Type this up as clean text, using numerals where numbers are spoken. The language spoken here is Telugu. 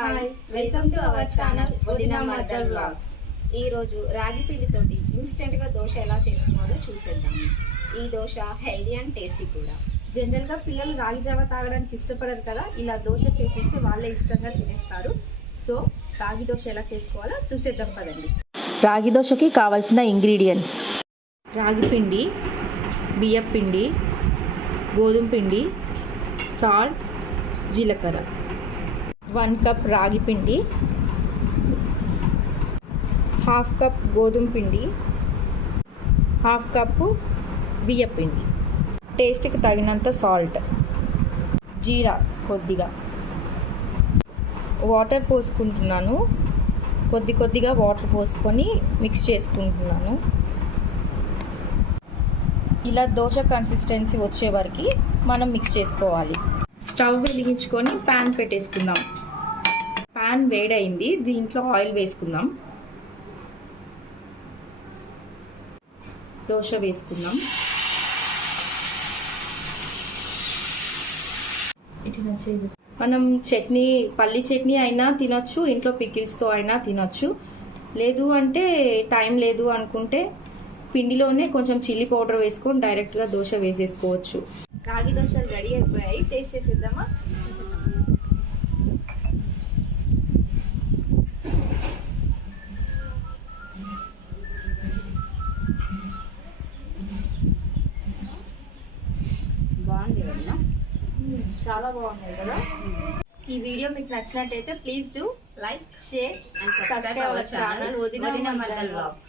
Hi welcome to our channel వదిన మదర్ వ్లాగ్స్. ఈ రోజు రాగి పిండితోటి ఇన్స్టెంట్ గా దోశ ఎలా చేసుకోవాలో చూసేద్దాము. ఈ దోశ హెల్దీ అండ్ టేస్టీ కూడా. జనరల్ గా పిల్లలు రాగి జావ తాగడానికి ఇష్టపడరు కదా, ఇలా దోశ చేసిస్తే వాళ్ళే ఇష్టంగా తినేస్తారు. సో రాగి దోశ ఎలా చేసుకోవాలో చూసేద్దాం పదండి. రాగి దోశకి కావాల్సిన ఇంగ్రీడియంట్స్: రాగి పిండి, బియ్యం పిండి, గోధుమ పిండి, సాల్ట్, జీలకర్ర. 1 కప్ రాగి పిండి, 1/2 కప్ గోధుమ పిండి, 1/2 కప్పు బియ్యం పిండి, టేస్ట్కి తగినంత సాల్ట్, జీరా కొద్దిగా. వాటర్ పోసుకుంటున్నాను, కొద్దిగా వాటర్ పోసుకొని మిక్స్ చేసుకుంటున్నాను. ఇలా దోశ కన్సిస్టెన్సీ వచ్చే వరకు మనం మిక్స్ చేసుకోవాలి. స్టవ్ వెలిగించుకొని ప్యాన్ పెట్టేసుకుందాం. ప్యాన్ వేడైంది, దీంట్లో ఆయిల్ వేసుకుందాం. దోశ వేసుకుందాం. మనం చట్నీ, పల్లి చట్నీ అయినా తినొచ్చు, ఇంట్లో పికిల్స్తో అయినా తినొచ్చు. లేదు అంటే టైం లేదు అనుకుంటే పిండిలోనే కొంచెం చిల్లీ పౌడర్ వేసుకొని డైరెక్ట్గా దోశ వేసేసుకోవచ్చు. రాగి దోశలు రెడీ అయిపోయాయి, టేస్ట్ చేసేద్దామా? బాగుంది కదా, చాలా బాగున్నాయి కదా. ఈ వీడియో మీకు నచ్చినట్టయితే please do like, share and subscribe our channel వదిన మదర్ వ్లాగ్స్.